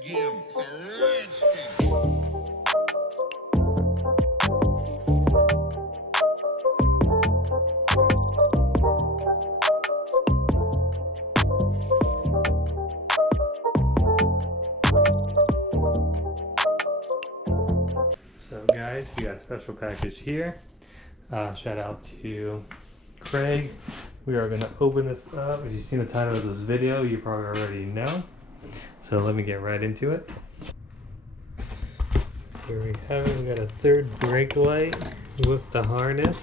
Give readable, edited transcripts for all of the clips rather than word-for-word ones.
game. It's a rich thing. So guys, we got a special package here. Shout out to Craig. We are going to open this up. As you've seen the title of this video, you probably already know. So let me get right into it. Here we have it. We got a third brake light with the harness.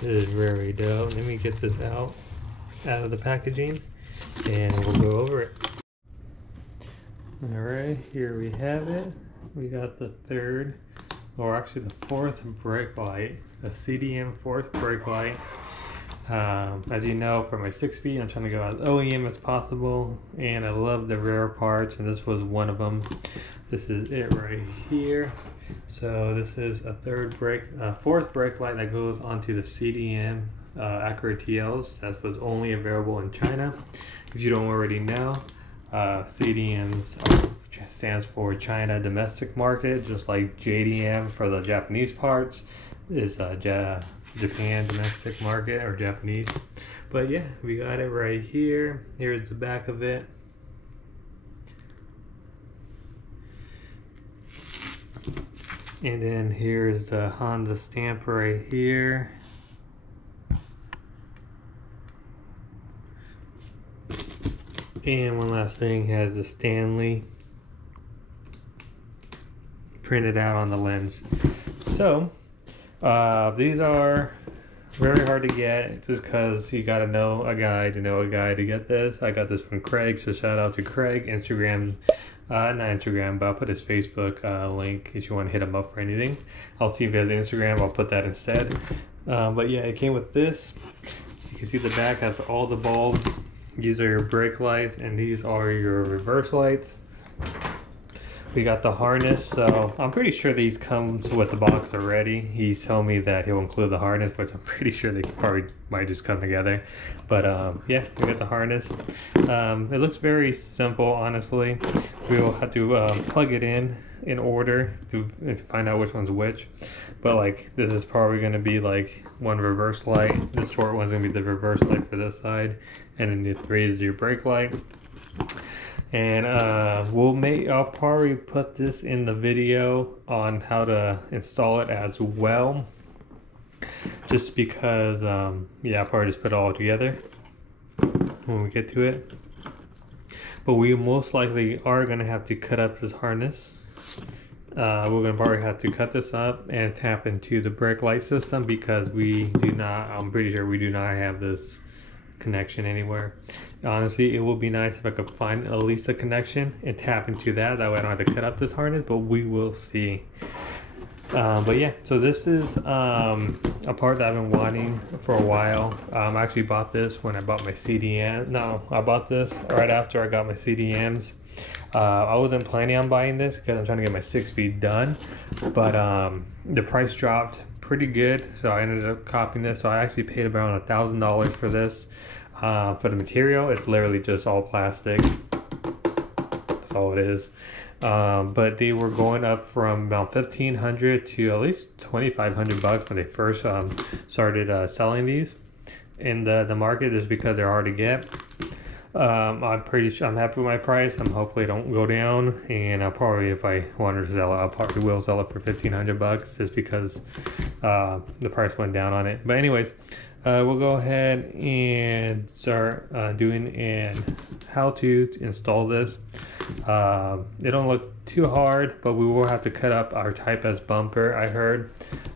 This is very dope. Let me get this out of the packaging and we'll go over it. Alright, here we have it. We got the third, or actually the fourth brake light, a CDM fourth brake light. As you know, for my 6-speed, I'm trying to go as OEM as possible, and I love the rare parts, and this was one of them. This is it right here. So this is a fourth brake light that goes onto the CDM Acura TLs. That was only available in China. If you don't already know, CDMs stands for China Domestic Market, just like JDM for the Japanese parts is Japan Domestic Market, or Japanese. But yeah, we got it right here. Here's the back of it. And then here's the Honda stamp right here. And one last thing, has the Stanley printed out on the lens. So these are very hard to get, just because you gotta know a guy to get this. I got this from Craig, so shout out to Craig. Instagram, not Instagram, but I'll put his Facebook link if you want to hit him up for anything. I'll see if he has Instagram, I'll put that instead. But yeah, it came with this. You can see the back has all the bulbs. These are your brake lights, and these are your reverse lights. We got the harness, so I'm pretty sure these comes with the box already. He's telling me that he'll include the harness, which I'm pretty sure they probably might just come together. But yeah, we got the harness. It looks very simple, honestly. We will have to plug it in order to find out which one's which. But like, this is probably going to be like one reverse light. This short one's going to be the reverse light for this side, and then the 3 is your brake light. And I'll probably put this in the video on how to install it as well, just because yeah, I'll probably just put it all together when we get to it. But we most likely are going to have to cut up this harness. We're going to probably have to cut this up and tap into the brake light system, because I'm pretty sure we do not have this connection anywhere. Honestly, it would be nice if I could find at least a connection and tap into that. That way I don't have to cut up this harness, but we will see. But yeah, so this is a part that I've been wanting for a while. I actually bought this when I bought my CDM. No, I bought this right after I got my CDMs. I wasn't planning on buying this because I'm trying to get my 6-speed done, but the price dropped pretty good, so I ended up copying this. So I actually paid around $1,000 for this. For the material, it's literally just all plastic. That's all it is. But they were going up from about $1,500 to at least $2,500 when they first started selling these in the market, just because they're hard to get. I'm pretty sure I'm happy with my price. Hopefully it don't go down, and I'll probably, if I wanted to sell it, I probably will sell it for $1,500, just because the price went down on it. But anyways, we'll go ahead and start doing how to install this. It don't look too hard, but we will have to cut up our Type S bumper, I heard,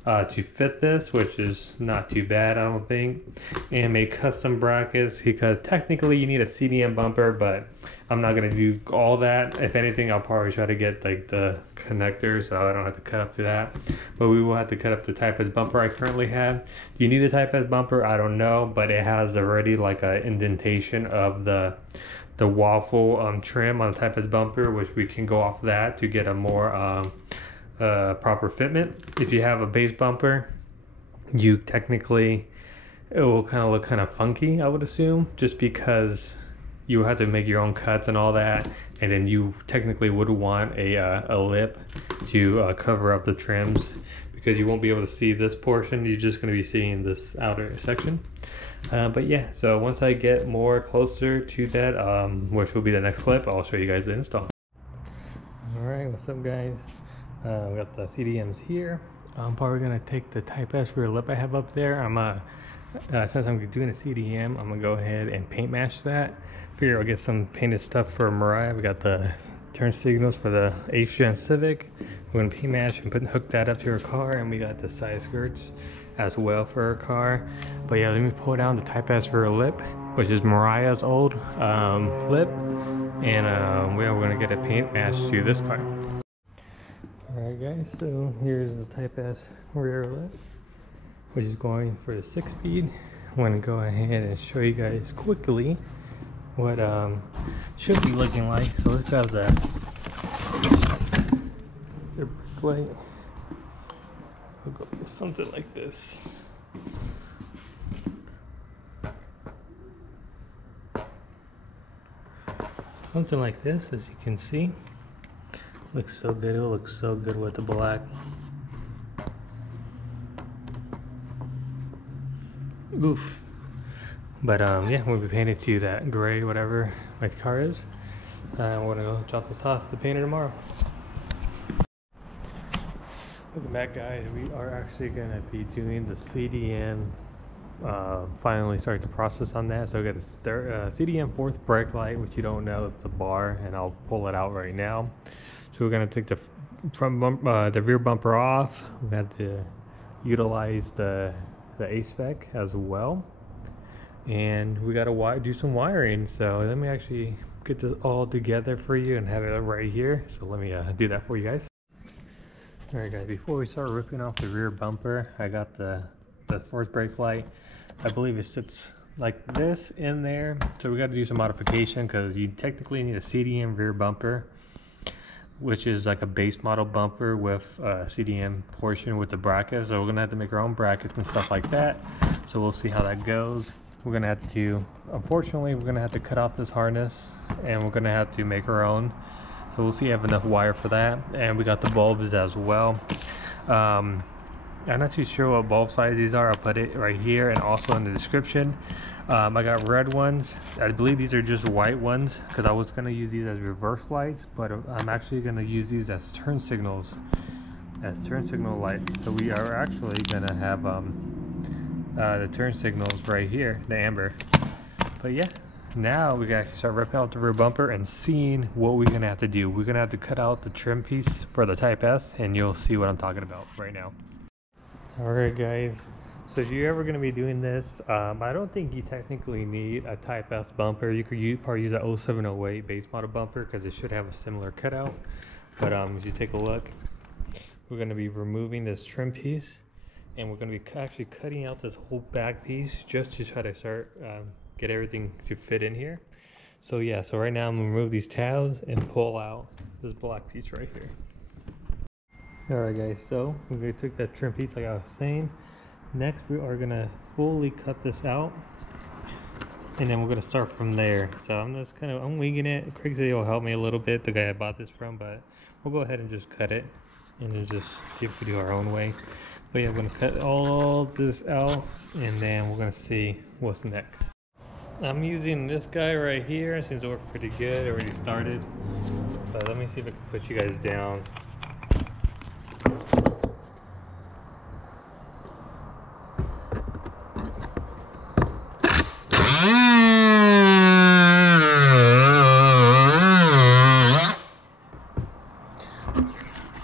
to fit this, which is not too bad, I don't think, and make custom brackets, because technically you need a CDM bumper, but I'm not going to do all that. If anything, I'll probably try to get like the connectors, so I don't have to cut up to that. But we will have to cut up the Type S bumper I currently have. Do you need a Type S bumper? I don't know, but it has already like an indentation of the waffle trim on the Type S bumper, which we can go off that to get a more proper fitment. If you have a base bumper, you technically, it will kind of look kind of funky, I would assume, just because you have to make your own cuts and all that, and then you technically would want a lip to cover up the trims, because you won't be able to see this portion. You're just going to be seeing this outer section. But yeah, so once I get more closer to that, which will be the next clip, I'll show you guys the install. Alright, what's up guys? We got the CDMs here. I'm probably going to take the Type S rear lip I have up there. Since I'm doing a CDM, I'm going to go ahead and paint match that. Figure I'll get some painted stuff for Mariah. We got the turn signals for the 8th Gen Civic. We're going to paint match and hook that up to her car, and we got the side skirts as well for her car. But yeah, let me pull down the Type S rear lip, which is Mariah's old lip, and we're going to get a paint match to this car. Alright guys, so here's the Type S rear lip, which is going for the 6-speed. I'm going to go ahead and show you guys quickly what should be looking like. So let's have the brake light. We'll go with something like this. Something like this, as you can see. Looks so good. It looks so good with the black. Oof. But yeah, we'll be painted to that gray, whatever my car is. I'm gonna go drop this off the painter tomorrow. Welcome back guys, we are actually gonna be doing the CDM, finally start the process on that. So we got the CDM 4th brake light, which you don't know, it's a bar, and I'll pull it out right now. So we're gonna take the the rear bumper off. We have to utilize the A-spec as well. And we gotta do some wiring, so let me actually get this all together for you and have it right here. So let me do that for you guys. Alright guys, before we start ripping off the rear bumper, I got the 4th brake light. I believe it sits like this in there, so we got to do some modification, because you technically need a CDM rear bumper, which is like a base model bumper with a CDM portion with the brackets. So we're gonna have to make our own brackets and stuff like that, so we'll see how that goes. We're gonna have to, unfortunately, we're gonna have to cut off this harness, and we're gonna have to make our own. So we'll see if I have enough wire for that. And we got the bulbs as well. I'm not too sure what bulb size these are. I'll put it right here and also in the description. I got red ones. I believe these are just white ones, because I was gonna use these as reverse lights, but I'm actually gonna use these as turn signals, lights. So we are actually gonna have the turn signals right here, the amber. But yeah, now we can actually start ripping out the rear bumper and seeing what we're gonna have to do. We're gonna have to cut out the trim piece for the Type S, and you'll see what I'm talking about right now. Alright guys, so if you're ever going to be doing this, I don't think you technically need a Type S bumper. You could probably use a 0708 base model bumper, because it should have a similar cutout. But as you take a look, we're going to be removing this trim piece, and we're going to be actually cutting out this whole back piece just to try to start get everything to fit in here. So yeah, so right now I'm going to remove these tabs and pull out this black piece right here. Alright guys, so we took that trim piece like I was saying. Next we are gonna fully cut this out, and then we're gonna start from there. So I'm winging it. Craig said he'll help me a little bit, the guy I bought this from, but we'll go ahead and just cut it and then just see if we do our own way. But yeah, I'm gonna cut all this out, and then we're gonna see what's next. I'm using this guy right here. It seems to work pretty good. Already started, but let me see if I can put you guys down.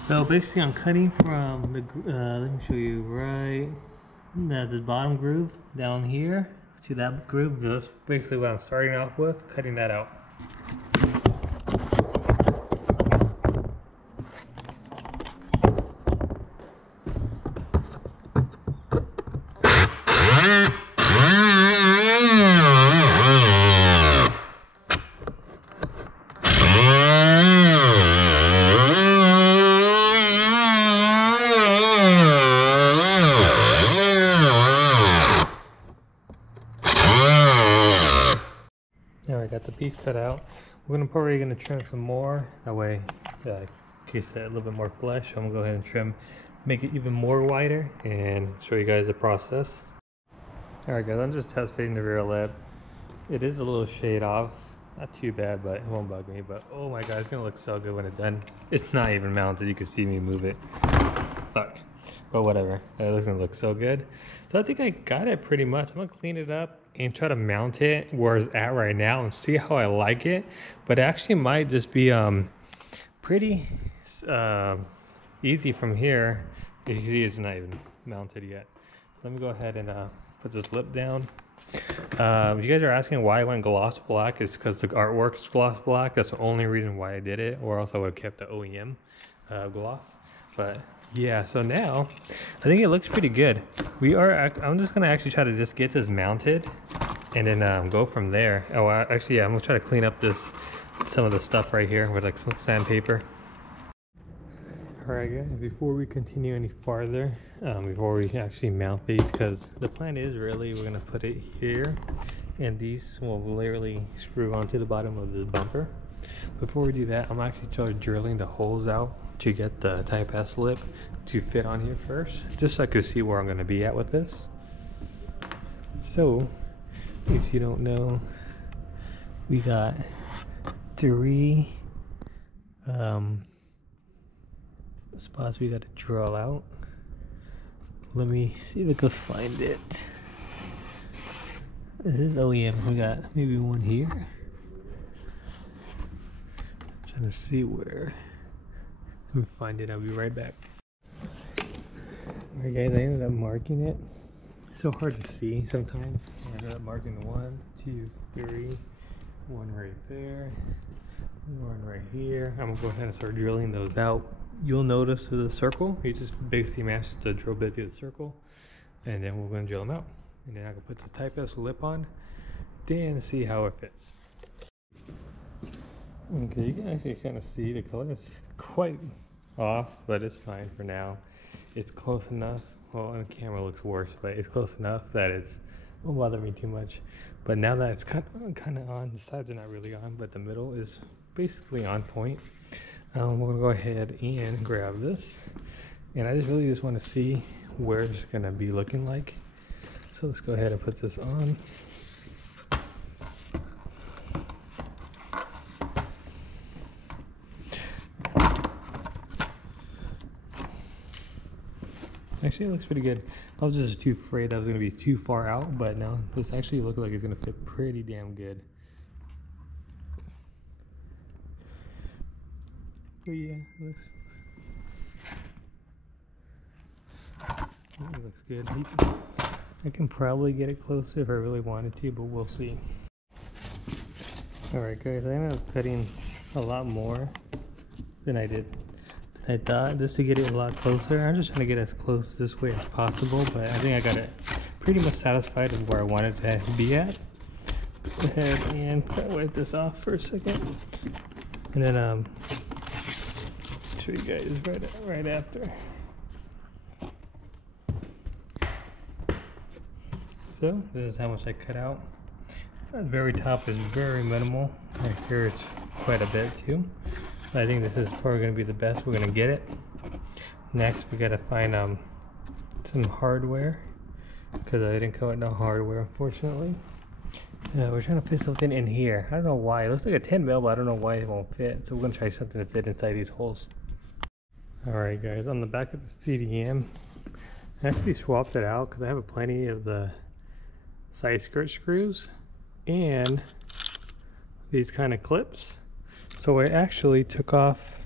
So basically I'm cutting from the, let me show you right, this bottom groove down here to that groove. That's basically what I'm starting off with, cutting that out. piece cut out. We're probably gonna trim some more. That way, in case a little bit more flesh, I'm gonna go ahead and trim, make it even more wider, and show you guys the process. All right, guys, I'm just test fitting the rear lip. It is a little shade off, not too bad, but it won't bug me. But oh my god, it's gonna look so good when it's done. It's not even mounted. You can see me move it. Fuck. But whatever, it's gonna look so good. So I think I got it pretty much. I'm gonna clean it up and try to mount it where it's at right now and see how I like it. But it actually might just be pretty easy from here. As you see, it's not even mounted yet. Let me go ahead and put this lip down. If you guys are asking why I went gloss black, it's because the artwork is gloss black. That's the only reason why I did it, or else I would have kept the OEM gloss. But yeah, so now I think it looks pretty good. I'm just gonna actually try to just get this mounted and then go from there. Oh, actually, yeah, I'm gonna try to clean up some of the stuff right here with like some sandpaper. Alright guys, before we continue any farther, before we actually mount these, because the plan is really we're gonna put it here, and these will literally screw onto the bottom of the bumper. Before we do that, I'm actually drilling the holes out to get the Type S lip to fit on here first, just so I can see where I'm going to be at with this. So, if you don't know, we got 3 spots we got to drill out. Let me see if I can find it. This is OEM. We got maybe one here. Trying to see where. Let me find it. I'll be right back. Alright guys, I ended up marking it. It's so hard to see sometimes. I ended up marking 1, 2, 3, 1 right there, 1 right here. I'm gonna go ahead and start drilling those out. You'll notice the circle. You just basically match the drill bit to the circle, and then we're gonna drill them out. And then I can put the Type S lip on, then see how it fits. Okay, you can actually kind of see the color is quite off, but it's fine for now. It's close enough. Well, on the camera it looks worse, but it's close enough that it won't bother me too much. But now that it's kind of on, the sides are not really on, but the middle is basically on point. We're gonna go ahead and grab this, and I just want to see where it's gonna be looking like. So let's go ahead and put this on. Actually, it looks pretty good. I was just too afraid I was going to be too far out, but now this actually looks like it's going to fit pretty damn good. But yeah, it looks good. I can probably get it closer if I really wanted to, but we'll see. Alright guys, I ended up cutting a lot more than I thought, just to get it a lot closer. I'm just trying to get as close this way as possible, but I think I got it pretty much satisfied with where I wanted to be at. Go ahead and wipe this off for a second, and then show you guys right after. So this is how much I cut out. The very top is very minimal. Right here it's quite a bit too. I think this is probably going to be the best we're going to get it. Next we got to find some hardware, because I didn't cut no hardware unfortunately. We're trying to fit something in here. I don't know why. It looks like a 10 mil, but I don't know why it won't fit. So we're going to try something to fit inside these holes. Alright guys, on the back of the CDM, I actually swapped it out because I have plenty of the side skirt screws and these kind of clips. So I actually took off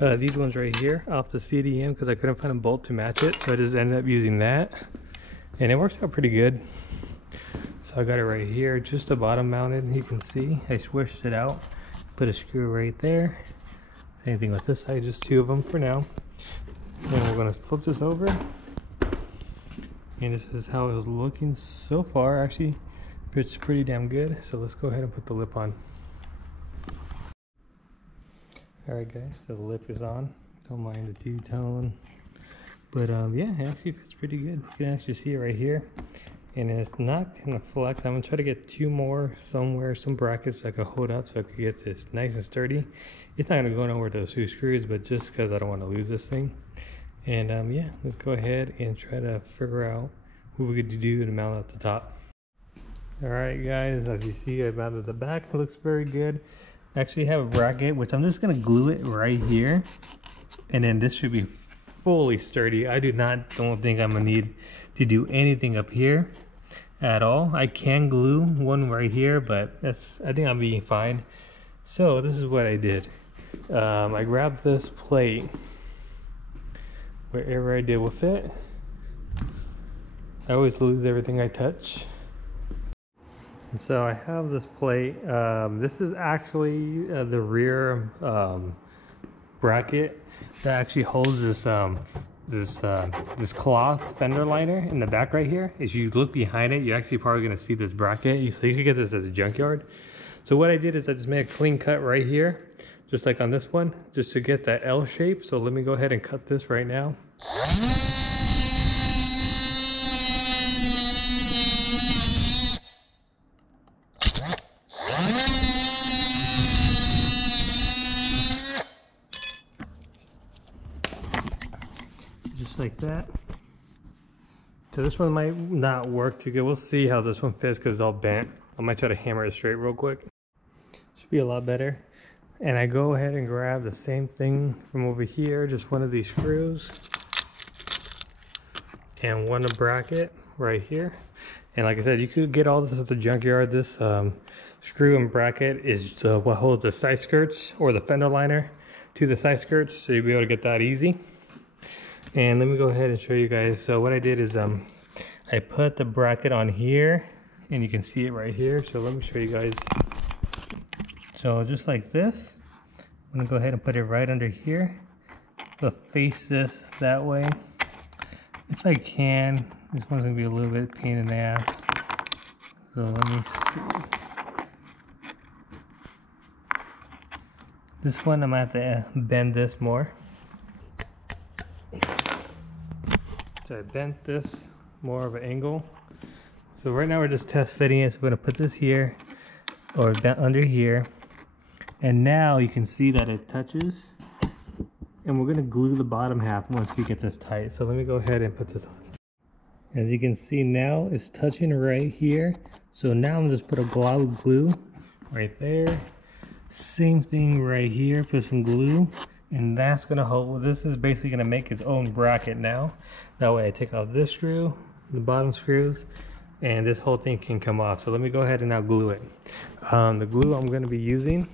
these ones right here off the CDM because I couldn't find a bolt to match it, so I just ended up using that, and it works out pretty good. So I got it right here, just the bottom mounted. You can see I switched it out, put a screw right there. Same thing with this side, just 2 of them for now. Then we're going to flip this over, and this is how it was looking so far. Actually fits pretty damn good, so let's go ahead and put the lip on. Alright guys, so the lip is on. Don't mind the 2-tone, but yeah, it actually fits pretty good. You can actually see it right here, and it's not gonna flex. I'm gonna try to get 2 more somewhere, some brackets I could hold up so I could get this nice and sturdy. It's not gonna go nowhere with those 2 screws, but just because I don't want to lose this thing. And yeah, let's go ahead and try to figure out what we could do to mount at the top. All right, guys, as you see, I mounted the back. It looks very good. I actually have a bracket, which I'm just gonna glue it right here, and then this should be fully sturdy. I don't think I'm gonna need to do anything up here at all. I can glue one right here, but I think I'll be fine. So this is what I did. I grabbed this plate wherever I did with it. I always lose everything I touch. And so I have this plate. This is actually the rear bracket that actually holds this cloth fender liner in the back right here. As you look behind it, you're actually probably gonna see this bracket. So you could get this at a junkyard. So what I did is I just made a clean cut right here, just like on this one, just to get that L shape. So let me go ahead and cut this right now. Just like that. So this one might not work too good. We'll see how this one fits because it's all bent. I might try to hammer it straight real quick. Should be a lot better. And I go ahead and grab the same thing from over here, just one of these screws and one bracket right here. And like I said, you could get all this at the junkyard. This screw and bracket is what holds the side skirts or the fender liner to the side skirts, so you'll be able to get that easy. And let me go ahead and show you guys. So what I did is I put the bracket on here, and you can see it right here. So let me show you guys. So just like this, I'm gonna go ahead and put it right under here. I'll face this that way if I can. This one's gonna be a little bit pain in the ass. So let me see. This one I'm gonna have to bend this more. So I bent this more of an angle. So right now we're just test fitting it. So we're gonna put this here or under here. And now you can see that it touches. And we're gonna glue the bottom half once we get this tight. So let me go ahead and put this on. As you can see now, it's touching right here. So now I'm just put a glob of glue right there. Same thing right here, put some glue. And that's gonna hold, this is basically gonna make its own bracket now. That way I take off this screw, the bottom screws, and this whole thing can come off. So let me go ahead and now glue it. The glue I'm gonna be using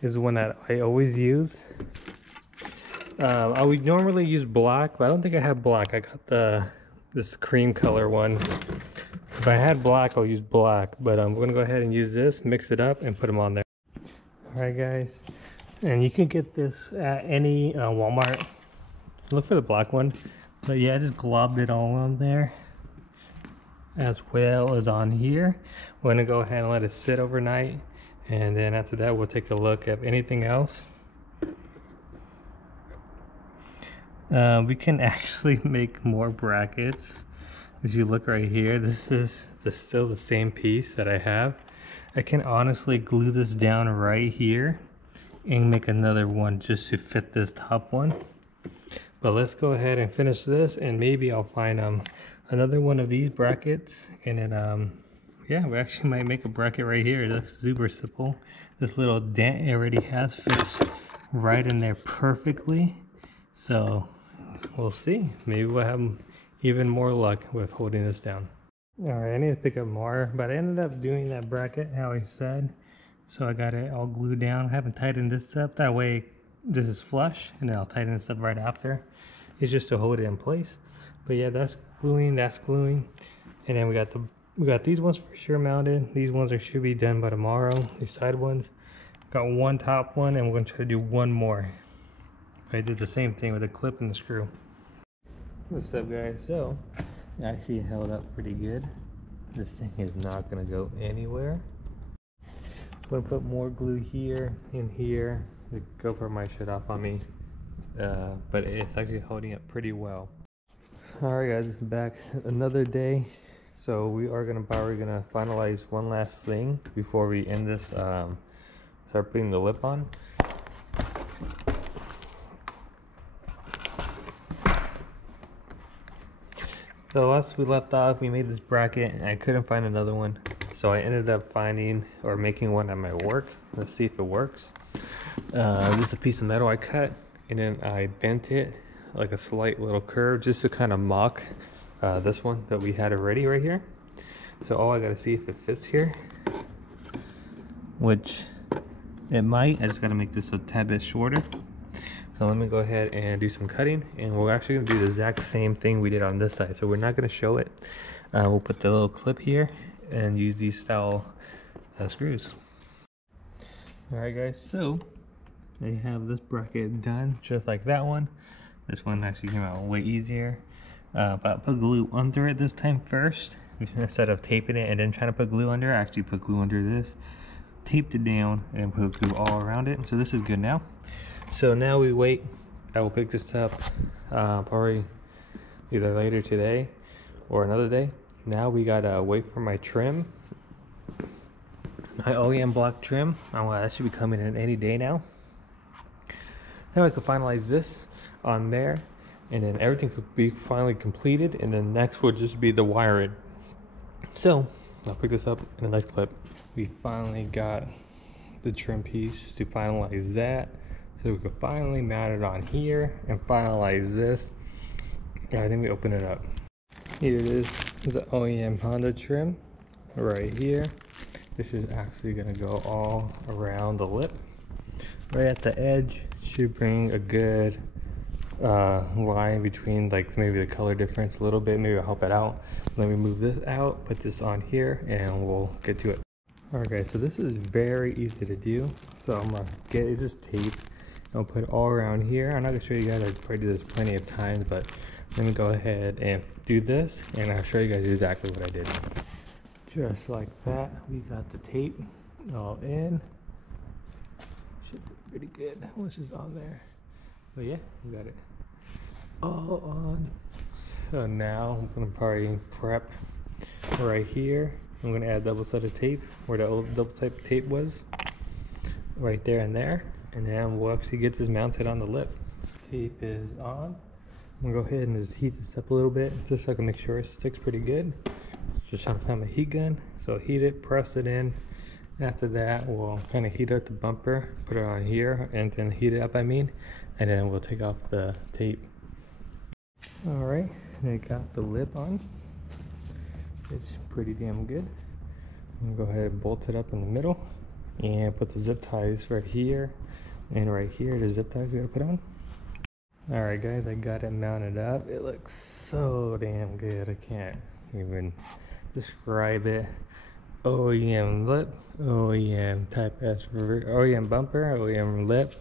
is one that I always use. I would normally use black, but I don't think I have black. I got this cream color one. If I had black, I'll use black, but I'm gonna go ahead and use this, mix it up, and put them on there. All right, guys. And you can get this at any Walmart. Look for the black one. But yeah, I just globbed it all on there, as well as on here. We're gonna go ahead and let it sit overnight. And then after that, we'll take a look at anything else. We can actually make more brackets. As you look right here, this is still the same piece that I have. I can honestly glue this down right here and make another one just to fit this top one. But let's go ahead and finish this, and maybe I'll find another one of these brackets, and then yeah, we actually might make a bracket right here. It looks super simple. This little dent it already has fits right in there perfectly. So we'll see. Maybe we'll have even more luck with holding this down. All right, I need to pick up more, but I ended up doing that bracket how I said. So I got it all glued down. I haven't tightened this up. That way this is flush, and then I'll tighten this up right after. It's just to hold it in place. But yeah, that's gluing, and then we got these ones for sure mounted. These ones should be done by tomorrow. These side ones. Got one top one, and we're gonna try to do one more. I did the same thing with the clip and the screw. What's up, guys? So it actually held up pretty good. This thing is not gonna go anywhere. I'm gonna put more glue here and here. The GoPro might shut off on me, but it's actually holding up pretty well. Alright guys, back another day. So we are probably gonna finalize one last thing before we end this. Start putting the lip on. So last we left off, we made this bracket and I couldn't find another one. So I ended up finding or making one at my work. Let's see if it works. Just a piece of metal I cut and then I bent it like a slight little curve just to kind of mock this one that we had already right here. So all I gotta see if it fits here, which it might. I just gotta make this a tad bit shorter. So let me go ahead and do some cutting, and we're actually gonna do the exact same thing we did on this side. So we're not gonna show it. We'll put the little clip here and use these style screws. Alright guys, so I have this bracket done just like that one. This one actually came out way easier. But I put glue under it this time first. Instead of taping it and then trying to put glue under, I actually put glue under this, taped it down, and put glue all around it. So this is good now. So now we wait. I will pick this up probably either later today or another day. Now we gotta wait for my trim, my OEM block trim. That should be coming in any day now. Now I can finalize this on there, and then everything could be finally completed, and then next will just be the wiring. So I'll pick this up in the next clip. We finally got the trim piece to finalize that, so we could finally mount it on here and finalize this. I think we open it up. Here it is, the OEM Honda trim right here. This is actually gonna go all around the lip. Right at the edge, should bring a good line between, like, maybe the color difference a little bit. Maybe I'll help it out. Let me move this out, put this on here, and we'll get to it. Alright guys, so this is very easy to do. So I'm gonna get, it's just tape. I'll put it all around here. I'm not gonna show you guys, I probably do this plenty of times, but let me go ahead and do this, and I'll show you guys exactly what I did. Just like that, we got the tape all in. Should be pretty good once it's on there. But yeah, we got it all on. So now I'm gonna probably prep right here. I'm gonna add double-sided tape where the old double-sided tape was, right there and there, and then we'll actually get this mounted on the lip. Tape is on. I'm gonna go ahead and just heat this up a little bit just so I can make sure it sticks pretty good. Just trying to find my heat gun. So heat it, press it in. After that, we'll kind of heat up the bumper, put it on here, and then heat it up, and then we'll take off the tape. Alright, I got the lip on. It's pretty damn good. I'm gonna go ahead and bolt it up in the middle and put the zip ties right here and right here, the zip ties we gotta put on. Alright guys, I got it mounted up. It looks so damn good. I can't even describe it. OEM lip, OEM Type S, OEM bumper, OEM lip,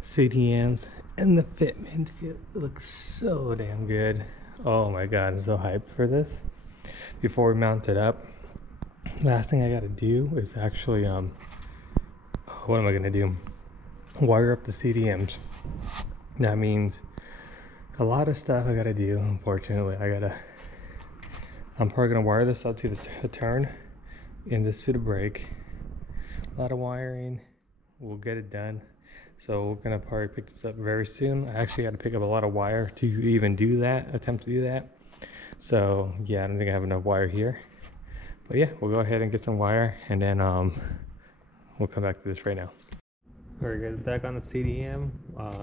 CDMs, and the fitment. It looks so damn good. Oh my god, I'm so hyped for this. Before we mount it up, last thing I gotta do is actually what am I gonna do? Wire up the CDMs. That means a lot of stuff I gotta do. Unfortunately, I'm probably gonna wire this up to the turn and this to the brake. A lot of wiring. We'll get it done. So we're gonna probably pick this up very soon. I actually got to pick up a lot of wire to even do that, attempt to do that. So yeah, I don't think I have enough wire here. But yeah, we'll go ahead and get some wire, and then we'll come back to this right now. Alright guys, back on the CDM.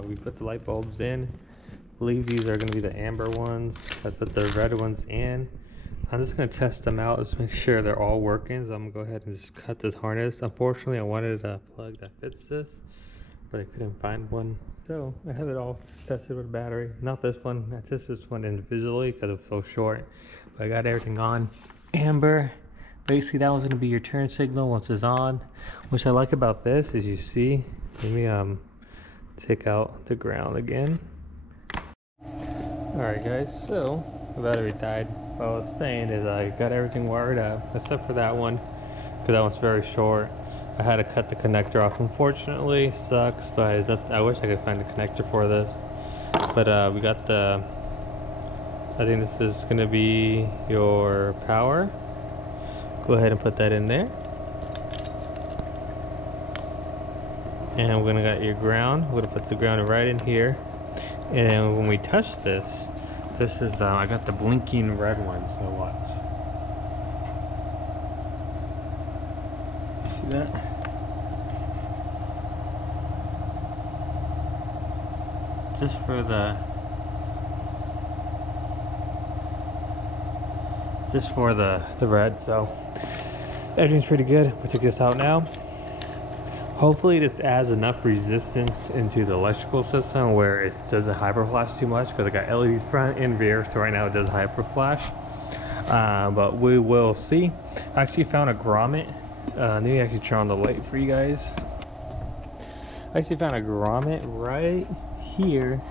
We put the light bulbs in. I believe these are gonna be the amber ones. I put the red ones in. I'm just gonna test them out, just make sure they're all working. So I'm gonna go ahead and just cut this harness. Unfortunately, I wanted a plug that fits this, but I couldn't find one. So I have it all just tested with a battery. Not this one, I tested this one individually because it was so short. But I got everything on. Amber, basically that one's gonna be your turn signal once it's on. Which I like about this is, you see, let me take out the ground again. Alright guys, so the battery died. What I was saying is I got everything wired up except for that one, because that one's very short. I had to cut the connector off. Unfortunately, sucks, but I wish I could find a connector for this. But we got the I think this is going to be your power. Go ahead and put that in there. And we're going to get your ground. We're going to put the ground right in here. And when we touch this, this is, I got the blinking red one, so watch. You see that? Just for the red, so everything's pretty good. We'll take this out now. Hopefully this adds enough resistance into the electrical system where it doesn't hyper flash too much, because I got LEDs front and rear, so right now it does hyper flash. But we will see. I actually found a grommet. Let me actually turn on the light for you guys. I actually found a grommet right here.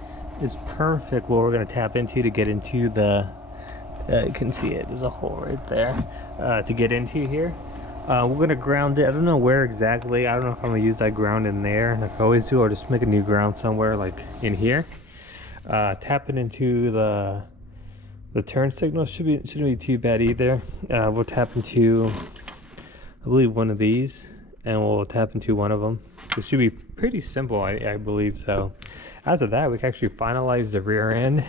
Is perfect what we're going to tap into to get into the you can see it, there's a hole right there to get into here. We're going to ground it. I don't know where exactly. I don't know if I'm going to use that ground in there like I always do, or just make a new ground somewhere like in here. Tapping into the turn signal shouldn't be too bad either. We'll tap into, I believe, one of these, and we'll tap into one of them. It should be pretty simple, I believe so. After that, we can actually finalize the rear end,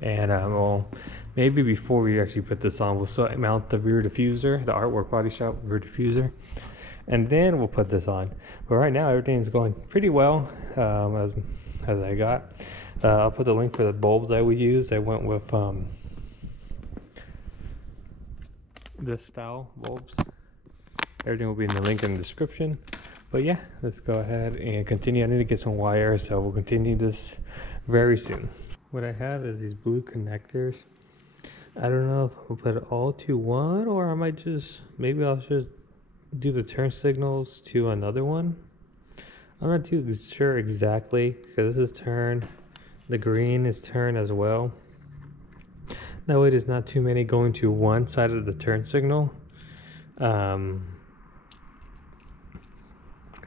and we'll maybe before we actually put this on, we'll still mount the rear diffuser, the Artwork Body Shop rear diffuser, and then we'll put this on. But right now, everything's going pretty well as I got. I'll put the link for the bulbs that we used. I went with this style bulbs. Everything will be in the link in the description. But yeah, let's go ahead and continue. I need to get some wires, so we'll continue this very soon. What I have is these blue connectors. I don't know if I'll put it all to one, or I might just, maybe I'll just do the turn signals to another one. I'm not too sure exactly, because this is turn. The green is turn as well. That way there's not too many going to one side of the turn signal.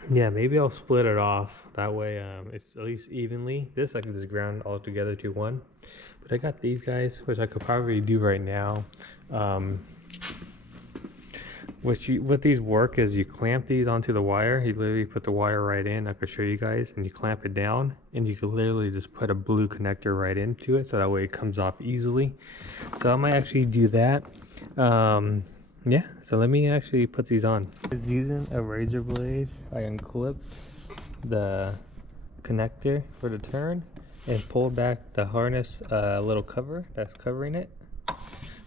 Yeah, maybe I'll split it off. That way it's at least evenly. This I can just ground all together to one. But I got these guys, which I could probably do right now. What these work is you clamp these onto the wire. You literally put the wire right in. I could show you guys. And you clamp it down. And you can literally just put a blue connector right into it. So that way it comes off easily. So I might actually do that. Yeah, so let me actually put these on. Using a razor blade, I unclipped the connector for the turn and pulled back the harness little cover that's covering it,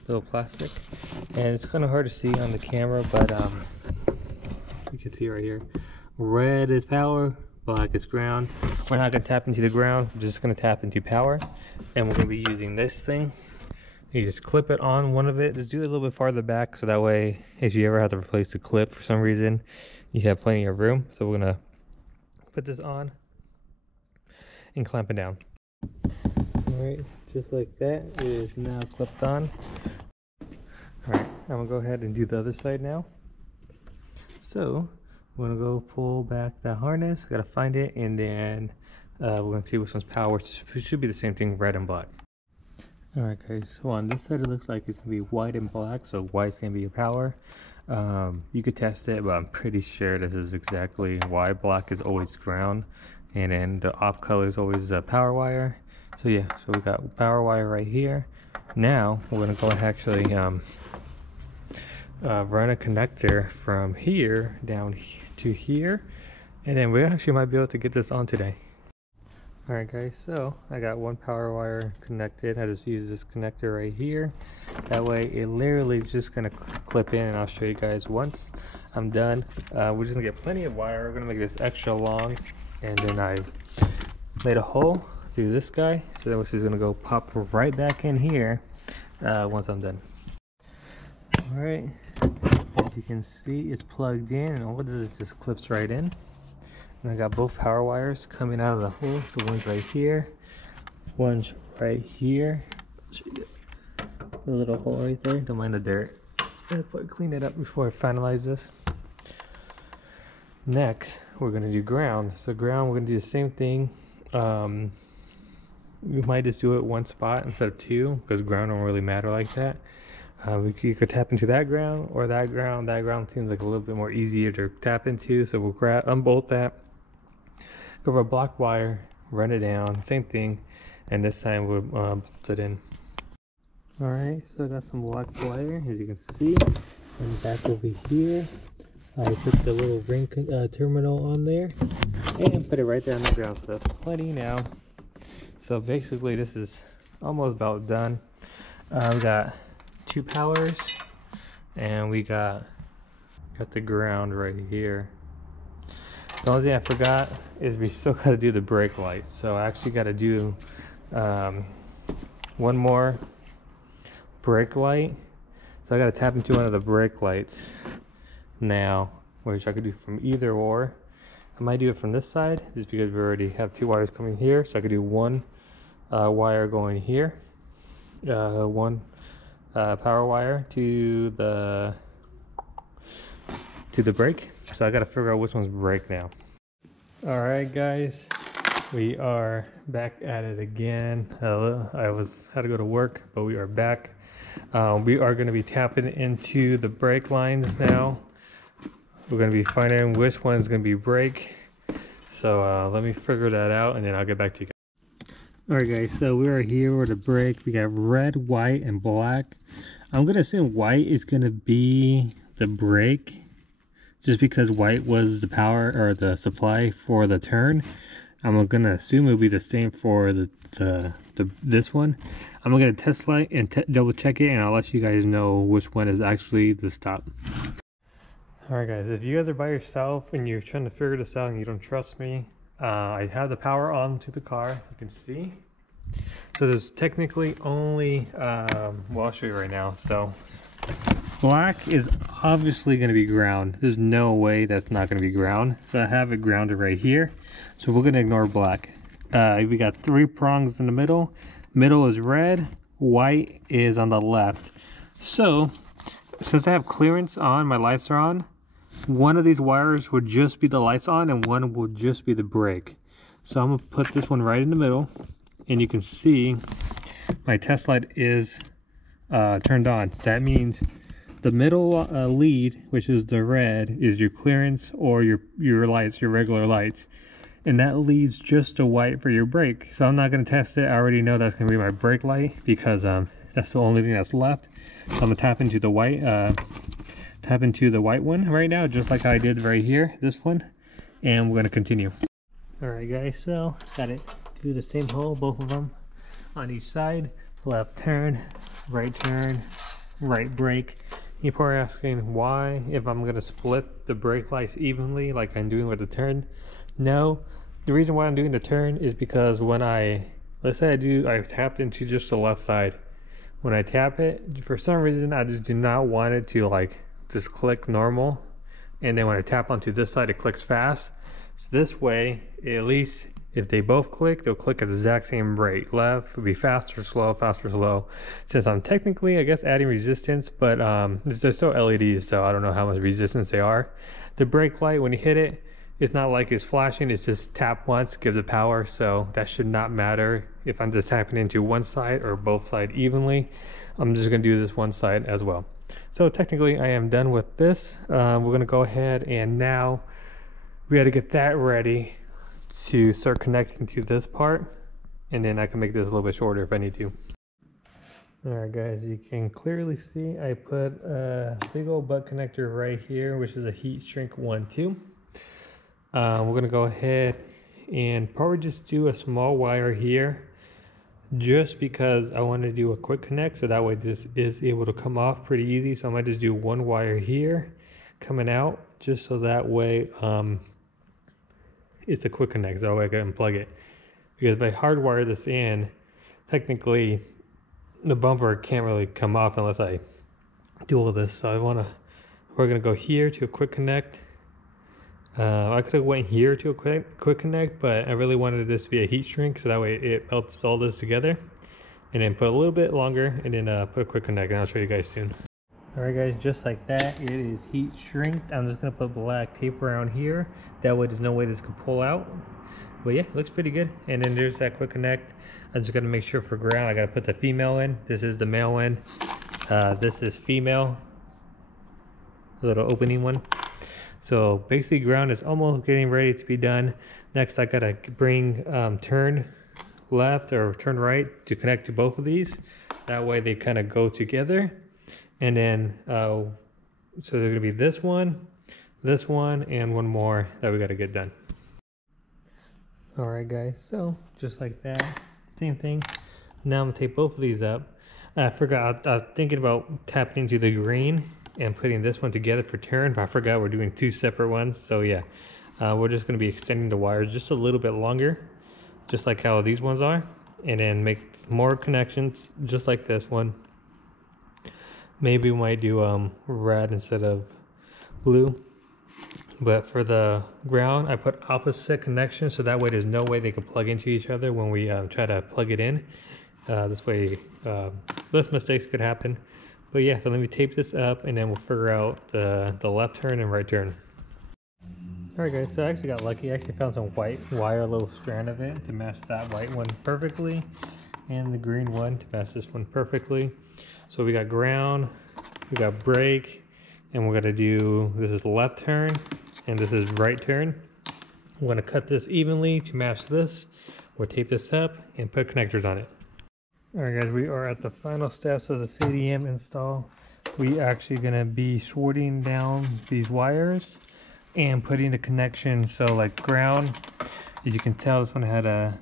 little plastic. And it's kind of hard to see on the camera, but you can see right here, red is power, black is ground. We're not going to tap into the ground, we're just going to tap into power, and we're going to be using this thing. You just clip it on one of it. Just do it a little bit farther back, so that way if you ever have to replace the clip for some reason, you have plenty of room. So we're gonna put this on and clamp it down. Alright, just like that, it is now clipped on. Alright, I'm gonna go ahead and do the other side now. So we're gonna go pull back the harness, gotta find it, and then we're gonna see which one's power. It should be the same thing, red and black. Alright guys, so on this side it looks like it's going to be white and black, so white's going to be your power. You could test it, but I'm pretty sure this is exactly why. Black is always ground, and then the off color is always a power wire. So yeah, so we got power wire right here. Now we're going to go and actually run a connector from here down to here, and then we actually might be able to get this on today. Alright guys, so I got one power wire connected. I just use this connector right here. That way it literally just gonna clip in, and I'll show you guys once I'm done. We're just gonna get plenty of wire. We're gonna make this extra long, and then I made a hole through this guy, so then this is gonna go pop right back in here once I'm done. Alright, as you can see, it's plugged in, and all it does is just clips right in. And I got both power wires coming out of the hole. So one's right here, one's right here. Show you the little hole right there. Don't mind the dirt. I'll clean it up before I finalize this. Next, we're gonna do ground. So ground, we're gonna do the same thing. we might just do it one spot instead of two, because ground don't really matter like that. You could tap into that ground or that ground. That ground seems like a little bit more easier to tap into, so we'll unbolt that, go for a block wire, run it down, same thing, and this time we'll bolt it in. Alright, so I got some block wire, as you can see, and back over here I put the little ring terminal on there and put it right there on the ground, so that's plenty now. So basically this is almost about done. We got 2 powers and we got the ground right here. The only thing I forgot is we still got to do the brake lights, so I actually got to do one more brake light. So I got to tap into one of the brake lights now, which I could do from either or. I might do it from this side just because we already have 2 wires coming here, so I could do one wire going here, one power wire to the brake. So I got to figure out which one's brake now. All right guys, we are back at it again. I had to go to work, but we are back. We are going to be tapping into the brake lines now. We're going to be finding which one's going to be brake. So let me figure that out and then I'll get back to you guys. Alright guys, so we are here with the brake. We got red, white, and black. I'm going to assume white is going to be the brake, just because white was the power or the supply for the turn. I'm going to assume it'll be the same for this one. I'm going to get a test light and double check it, and I'll let you guys know which one is actually the stop. Alright guys, if you guys are by yourself and you're trying to figure this out and you don't trust me, I have the power on to the car, you can see. So there's technically only, well, I'll show you right now. So black is obviously going to be ground. There's no way that's not going to be ground. So I have it grounded right here. So we're going to ignore black. We got 3 prongs in the middle. Middle is red, white is on the left. So since I have clearance on, my lights are on, one of these wires would just be the lights on and one will just be the brake. So I'm going to put this one right in the middle, and you can see my test light is turned on. That means the middle lead, which is the red, is your clearance or your lights, your regular lights. And that leads just to white for your brake. So I'm not going to test it. I already know that's going to be my brake light because that's the only thing that's left. So I'm going to tap into the white one right now, just like I did right here, this one. And we're going to continue. Alright guys, so got it. Do the same hole, both of them on each side. Left turn, right brake. You're probably asking why, if I'm going to split the brake lights evenly like I'm doing with the turn. No, the reason why I'm doing the turn is because when let's say I tapped into just the left side. When I tap it, for some reason I just do not want it to like just click normal, and then when I tap onto this side it clicks fast. So this way, at least if they both click, they'll click at the exact same rate. Left would be faster, slow. Since I'm technically, I guess, adding resistance, but they're still LEDs, so I don't know how much resistance they are. The brake light, when you hit it, it's not like it's flashing, it's just tap once, gives it power, so that should not matter if I'm just tapping into one side or both sides evenly. I'm just going to do this one side as well. So technically I am done with this. We're going to go ahead and now we got to get that ready to start connecting to this part, and then I can make this a little bit shorter if I need to. Alright guys, you can clearly see I put a big old butt connector right here, which is a heat shrink 1-2. We're going to go ahead and probably just do a small wire here, just because I want to do a quick connect, so that way this is able to come off pretty easy. So I might just do one wire here coming out, just so that way it's a quick connect, so that way I can unplug it. Because if I hardwire this in, technically the bumper can't really come off unless I do all this. So we're going to go here to a quick connect. I could have went here to a quick connect, but I really wanted this to be a heat shrink, so that way it melts all this together. And then put a little bit longer, and then put a quick connect, and I'll show you guys soon. Alright guys, just like that, it is heat shrinked. I'm just going to put black tape around here. That way there's no way this could pull out. But yeah, it looks pretty good. And then there's that quick connect. I'm just gonna make sure for ground I gotta put the female in. This is the male in. This is female, a little opening one. So basically ground is almost getting ready to be done. Next I gotta bring turn left or turn right to connect to both of these. That way they kind of go together. And then so they're gonna be this one, and one more that we gotta get done. All right guys, so just like that, same thing. Now I'm gonna tape both of these up. I forgot, I was thinking about tapping into the green and putting this one together for turn, but I forgot we're doing two separate ones. So yeah, we're just gonna be extending the wires just a little bit longer, just like how these ones are, and then make more connections just like this one. Maybe we might do red instead of blue. But for the ground, I put opposite connections, so that way there's no way they could plug into each other when we try to plug it in. This way, less mistakes could happen. But yeah, so let me tape this up, and then we'll figure out the left turn and right turn. Alright guys, so I actually got lucky. I actually found some white wire, a little strand of it, to match that white one perfectly, and the green one to match this one perfectly. So we got ground, we got brake, and we're gonna do, this is left turn, and this is right turn. I'm gonna cut this evenly to match this. We'll tape this up and put connectors on it. Alright guys, we are at the final steps of the CDM install. We actually gonna be sorting down these wires and putting the connections. So like ground, as you can tell, this one had a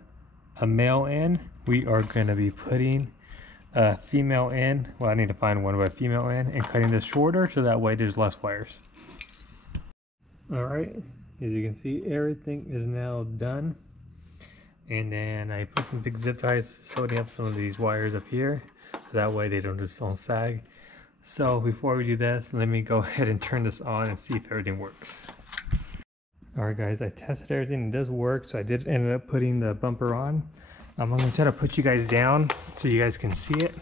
male in. We are gonna be putting a female in. Well, I need to find one, but a female in, and cutting this shorter so that way there's less wires. Alright, as you can see, everything is now done. And then I put some big zip ties holding up some of these wires up here, so that way they don't just sag. So before we do this, let me go ahead and turn this on and see if everything works. Alright guys, I tested everything, it does work, so I did end up putting the bumper on. I'm going to try to put you guys down so you guys can see it.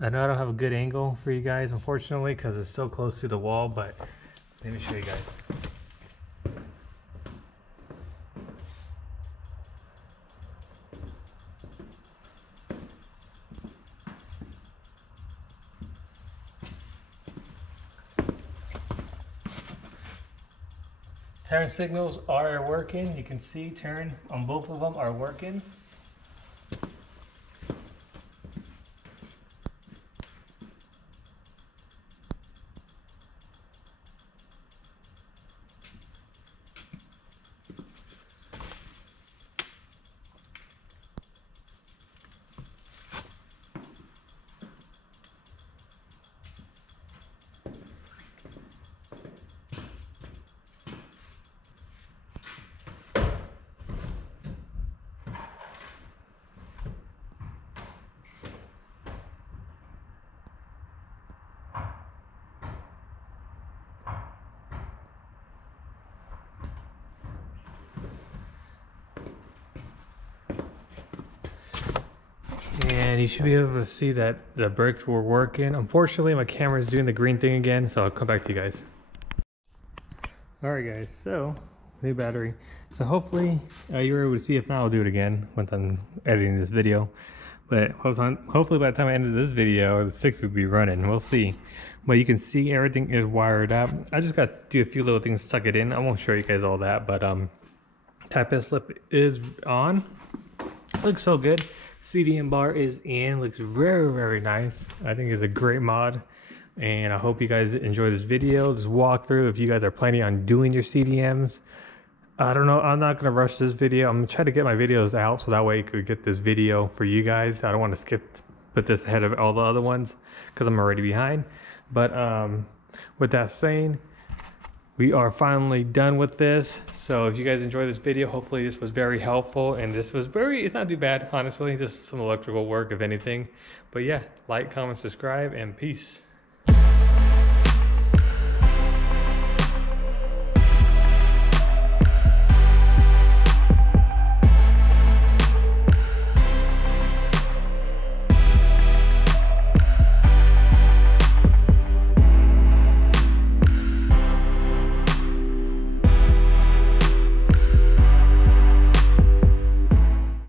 I know I don't have a good angle for you guys, unfortunately, because it's so close to the wall, but let me show you guys. Turn signals are working. You can see turn on both of them are working. And you should be able to see that the brakes were working. Unfortunately, my camera is doing the green thing again, so I'll come back to you guys. Alright guys, so new battery. So hopefully you were able to see. If not, I'll do it again once I'm editing this video. But hopefully by the time I end this video, the 6 will be running. We'll see. But you can see everything is wired up. I just got to do a few little things to tuck it in. I won't show you guys all that, but type S slip is on. Looks so good. CDM bar is in. Looks very, very nice. I think it's a great mod. And I hope you guys enjoy this video, this walkthrough. If you guys are planning on doing your CDMs, I don't know, I'm not going to rush this video. I'm going to try to get my videos out so that way you could get this video for you guys. I don't want to put this ahead of all the other ones because I'm already behind. But with that saying, we are finally done with this. So if you guys enjoyed this video, hopefully this was very helpful. And this was it's not too bad, honestly. Just some electrical work, if anything. But yeah, like, comment, subscribe, and peace.